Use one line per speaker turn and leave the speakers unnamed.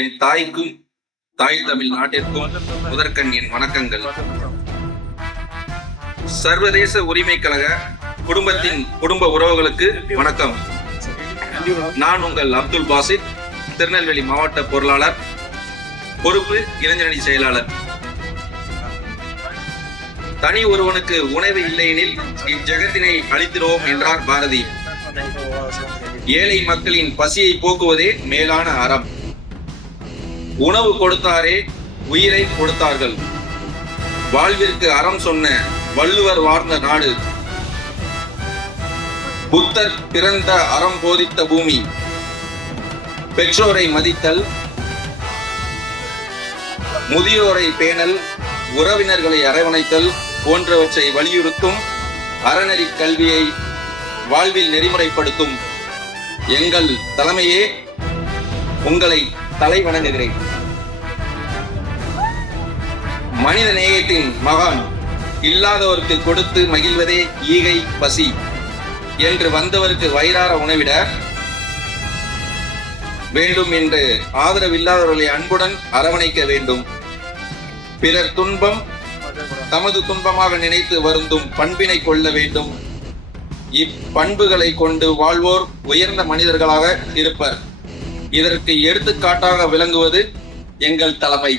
என் தாய்க்கும் தாய் தமிழ் நாட்டிற்கும் முதற்கண் என் வணக்கங்கள். சர்வதேச உரிமை கழக குடும்பத்தின் குடும்ப உறவுகளுக்கு வணக்கம். நான் உங்கள் அப்துல் பாசித் திருநெல்வேலி மாவட்ட பொருளாளர் பொறுப்பு இளைஞரணி செயலாளர். தனி ஒருவனுக்கு உணவு இல்லையெனில் இஜகத்தினை அழித்திரோம் என்றார் பாரதி. ஏழை மக்களின் பசியை போக்குவதே மேலான அறம். உணவு கொடுத்தாரே உயிரை கொடுத்தார்கள். வாழ்விற்கு அறம் சொன்ன வள்ளுவர் வாழ்ந்த நாடு. புத்தர் பிறந்த அறம் போதித்த பூமி. பெற்றோரை மதித்தல். முதியோரை பேணல். உறவினர்களை அரவணைத்தல் போன்றவற்றை வலியுறுத்தும். அறநெறி கல்வியை வாழ்வில் நெறிமுறைப்படுத்தும். எங்கள் தலைமையே உங்களை தலை வணங்குகிறேன் மனித நேயத்தின் மகான் இல்லாதவருக்கு கொடுத்து மகிழ்வதே ஈகை பசி. என்று வந்தவருக்கு வயிறார உணவிட வேண்டும் என்று ஆதரவில்லாதவர்களை அன்புடன் அரவணைக்க வேண்டும். பிறர் துன்பம் தமது துன்பமாக நினைத்து வருந்தும் பண்பினை கொள்ள வேண்டும். இப்பண்புகளை கொண்டு வாழ்வோர் உயர்ந்த மனிதர்களாக இருப்பர். இதற்கு எடுத்துக்காட்டாக விளங்குவது எங்கள் தலைமை.